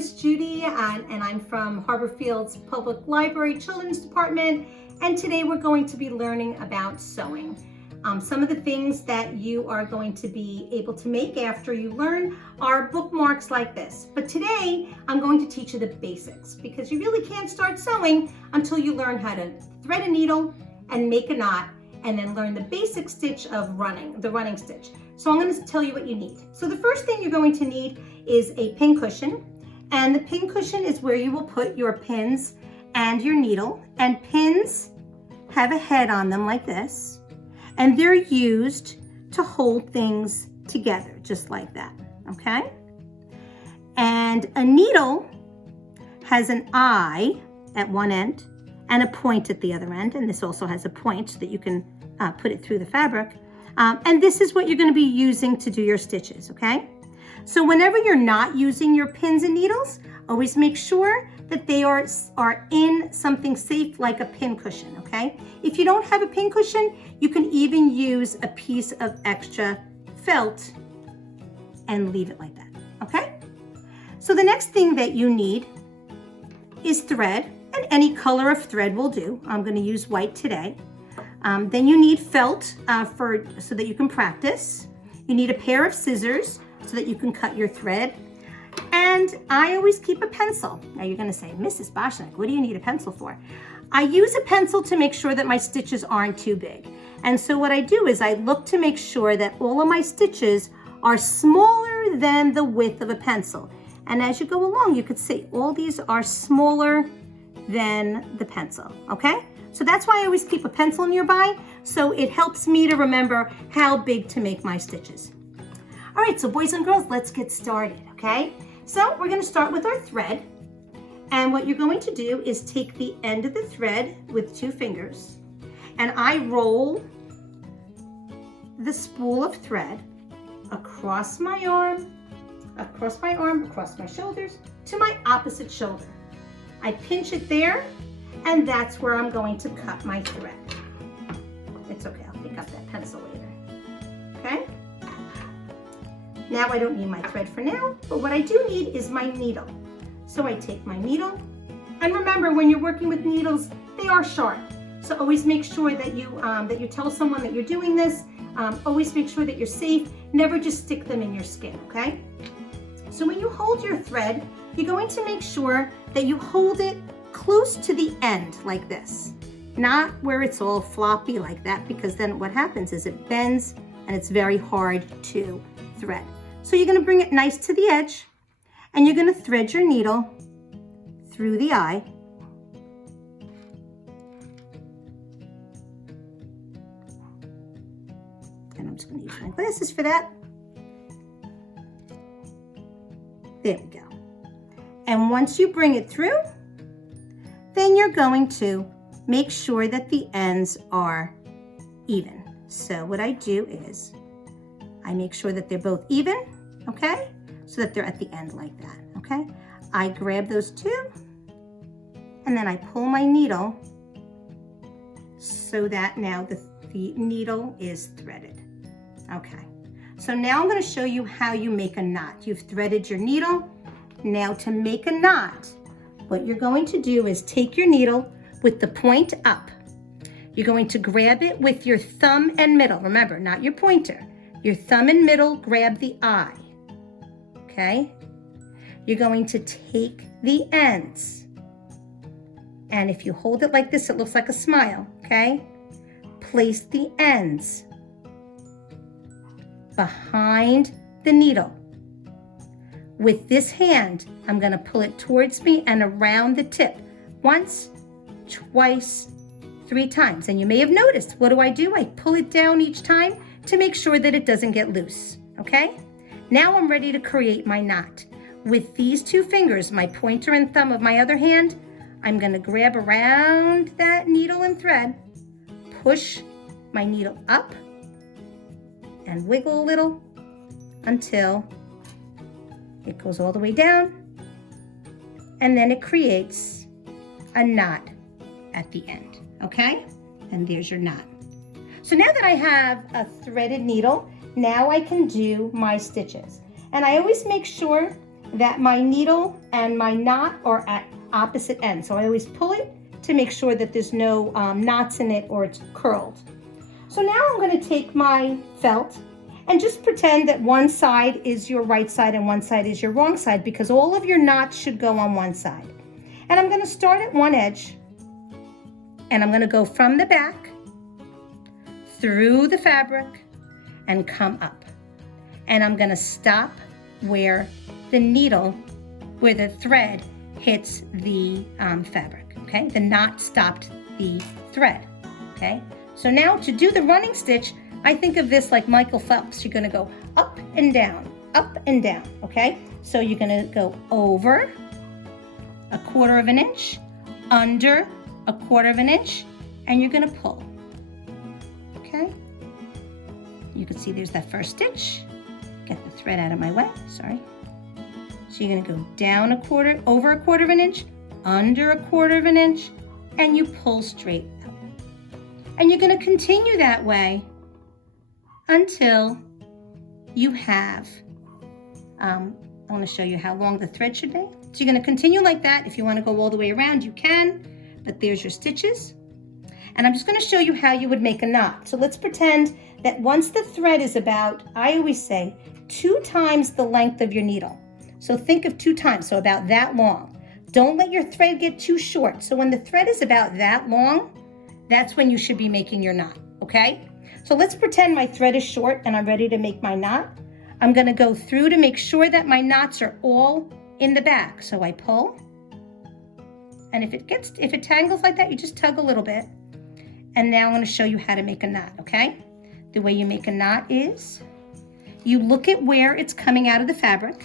is Judy and I'm from Harborfields Public Library Children's Department, and today we're going to be learning about sewing. Some of the things that you are going to be able to make after you learn are bookmarks like this. But today I'm going to teach you the basics because you really can't start sewing until you learn how to thread a needle and make a knot, and then learn the basic stitch of the running stitch. So I'm going to tell you what you need. So the first thing you're going to need is a pin cushion, and the pin cushion is where you will put your pins and your needle, and pins have a head on them like this, and they're used to hold things together just like that, okay? And a needle has an eye at one end and a point at the other end, and this also has a point so that you can put it through the fabric. And this is what you're going to be using to do your stitches, okay? So whenever you're not using your pins and needles, always make sure that they are in something safe like a pin cushion, okay? If you don't have a pin cushion, you can even use a piece of extra felt and leave it like that, okay? So the next thing that you need is thread, and any color of thread will do. I'm going to use white today. Then you need felt so that you can practice. You need a pair of scissors so that you can cut your thread. And I always keep a pencil. Now you're going to say, Mrs. Boshnack, what do you need a pencil for? I use a pencil to make sure that my stitches aren't too big. And so what I do is I look to make sure that all of my stitches are smaller than the width of a pencil. And as you go along, you could see all these are smaller than the pencil, okay? So that's why I always keep a pencil nearby, so it helps me to remember how big to make my stitches. All right, so boys and girls, let's get started, okay? So we're gonna start with our thread, and what you're going to do is take the end of the thread with 2 fingers, and I roll the spool of thread across my arm, across my shoulders, to my opposite shoulder. I pinch it there, and that's where I'm going to cut my thread. It's okay, I'll pick up that pencil later, okay? Now I don't need my thread for now, but what I do need is my needle. So I take my needle, and remember when you're working with needles, they are sharp. So always make sure that you tell someone that you're doing this. Always make sure that you're safe. Never just stick them in your skin, okay? So when you hold your thread, you're going to make sure that you hold it close to the end like this, not where it's all floppy like that, because then what happens is it bends and it's very hard to thread. So you're going to bring it nice to the edge, and you're going to thread your needle through the eye. And I'm just going to use my glasses for that. There we go. And once you bring it through, then you're going to make sure that the ends are even. So what I do is I make sure that they're both even, okay? So that they're at the end like that, okay? I grab those 2, and then I pull my needle so that now the needle is threaded, okay? So now I'm going to show you how you make a knot. You've threaded your needle. Now to make a knot, what you're going to do is take your needle with the point up. You're going to grab it with your thumb and middle. Remember, not your pointer. Your thumb and middle grab the eye, okay? You're going to take the ends, and if you hold it like this, it looks like a smile, okay? Place the ends behind the needle. With this hand, I'm going to pull it towards me and around the tip. Once, twice, 3 times. And you may have noticed, what do? I pull it down each time to make sure that it doesn't get loose, okay? Now I'm ready to create my knot. With these 2 fingers, my pointer and thumb of my other hand, I'm going to grab around that needle and thread, push my needle up, and wiggle a little until it goes all the way down, and then it creates a knot at the end, okay? And there's your knot. So now that I have a threaded needle, now I can do my stitches. And I always make sure that my needle and my knot are at opposite ends. So I always pull it to make sure that there's no knots in it or it's curled. So now I'm going to take my felt and just pretend that one side is your right side and one side is your wrong side, because all of your knots should go on one side. And I'm going to start at one edge, and I'm going to go from the back through the fabric and come up. And I'm going to stop where the needle, where the thread hits the fabric, okay? The knot stopped the thread, okay? So now to do the running stitch, I think of this like Michael Phelps. You're gonna go up and down, okay? So you're gonna go over 1/4 of an inch, under 1/4 of an inch, and you're gonna pull, okay? You can see there's that first stitch. Get the thread out of my way, sorry. So you're gonna go down 1/4, over 1/4 of an inch, under 1/4 of an inch, and you pull straight up. And you're gonna continue that way until you have, I wanna show you how long the thread should be. So you're gonna continue like that. If you wanna go all the way around, you can, but there's your stitches. And I'm just gonna show you how you would make a knot. So let's pretend that once the thread is about, I always say, 2 times the length of your needle. So think of 2 times, so about that long. Don't let your thread get too short. So when the thread is about that long, that's when you should be making your knot, okay? So let's pretend my thread is short and I'm ready to make my knot. I'm gonna go through to make sure that my knots are all in the back. So I pull, and if it tangles like that, you just tug a little bit. And now I'm gonna show you how to make a knot, okay? The way you make a knot is, you look at where it's coming out of the fabric,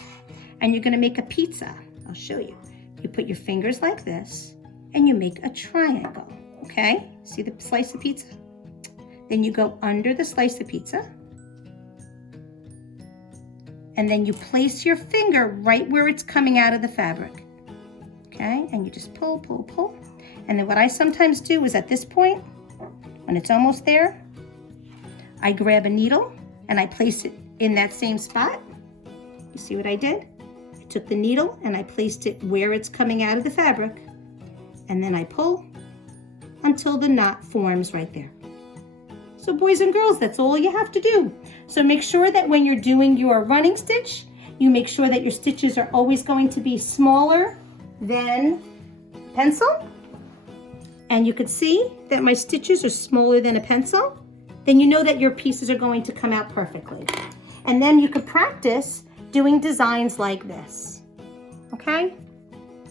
and you're gonna make a pizza. I'll show you. You put your fingers like this, and you make a triangle, okay? See the slice of pizza? Then you go under the slice of pizza, and then you place your finger right where it's coming out of the fabric, okay? And you just pull, pull, pull. And then what I sometimes do is at this point, when it's almost there, I grab a needle and I place it in that same spot. You see what I did? I took the needle and I placed it where it's coming out of the fabric, and then I pull until the knot forms right there. So boys and girls, that's all you have to do. So make sure that when you're doing your running stitch, you make sure that your stitches are always going to be smaller than pencil. And you could see that my stitches are smaller than a pencil. Then you know that your pieces are going to come out perfectly. And then you could practice doing designs like this, okay?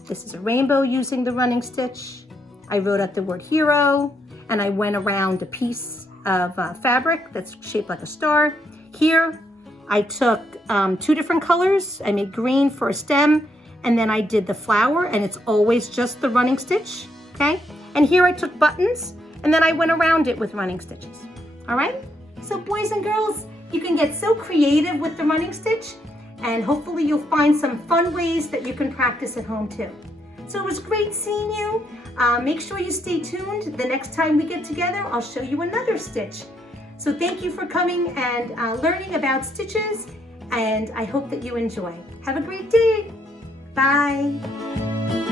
This is a rainbow using the running stitch. I wrote up the word hero, and I went around a piece of fabric that's shaped like a star. Here, I took 2 different colors. I made green for a stem, and then I did the flower, and it's always just the running stitch, okay? And here I took buttons, and then I went around it with running stitches, all right? So boys and girls, you can get so creative with the running stitch, and hopefully you'll find some fun ways that you can practice at home too. So it was great seeing you. Make sure you stay tuned. The next time we get together, I'll show you another stitch. So thank you for coming and learning about stitches, and I hope that you enjoy. Have a great day. Bye.